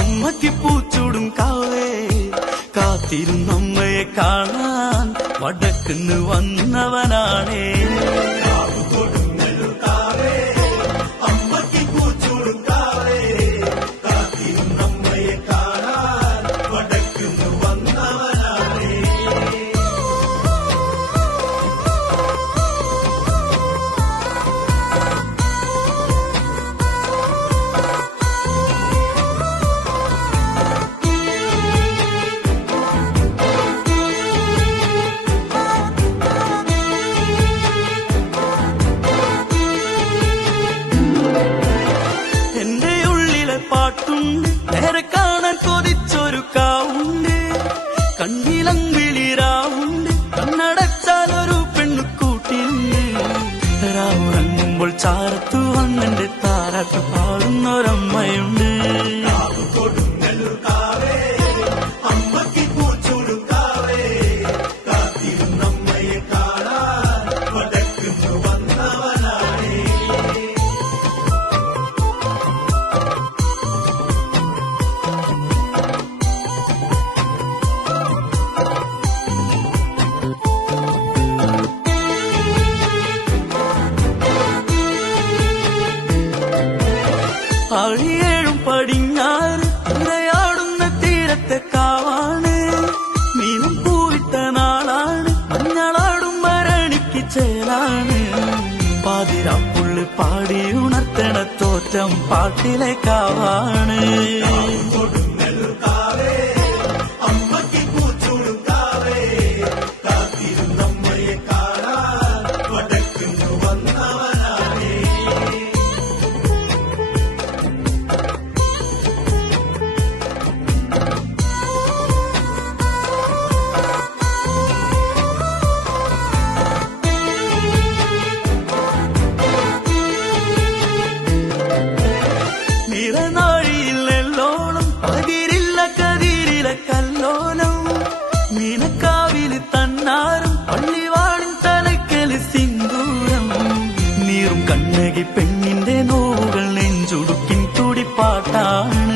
അമ്മയ്ക്ക് പൂച്ചൂടും കാവേ കാത്തിരുന്നമ്മയെ കാണാൻ വടക്കുന്ന് വന്നവനാണേ. നേരെ കാണാൻ കൊതിച്ചൊരു കാവുണ്ട്, കണ്ണിലങ്കിളിരാവുണ്ട്, കണ്ണടച്ചാലൊരു പെണ്ണുകൂട്ടിയുണ്ട്. രാവുറങ്ങുമ്പോൾ ചാരത്തു വന്നെന്റെ താരാട്ട് പാടുന്നൊരമ്മയുണ്ട്. ആഴിയേഴും പടിഞ്ഞാറ് ഉറയാടുന്ന തീരത്തെ കാവാണ്, മീനും പൂവിട്ട നാളാണ്, മഞ്ഞളാടും ഭരണിക്ക് ചേലാണ്. പാതിരാപ്പുള്ളി പാടി ഉണർത്തണ തോറ്റം പാട്ടിലെ കാവാണ്. നിറനാഴിയിലെല്ലോളം പകിരില്ല കതിരില കല്ലോലം, മീനക്കാവില് തന്നാരും പള്ളിവാണിൻ തലക്കല് സിന്ദൂരം. നീറും കണ്ണകി പെണ്ണിന്റെ നോവുകൾ നെഞ്ചുടുക്കിൻ തുടിപ്പാട്ടാണ്.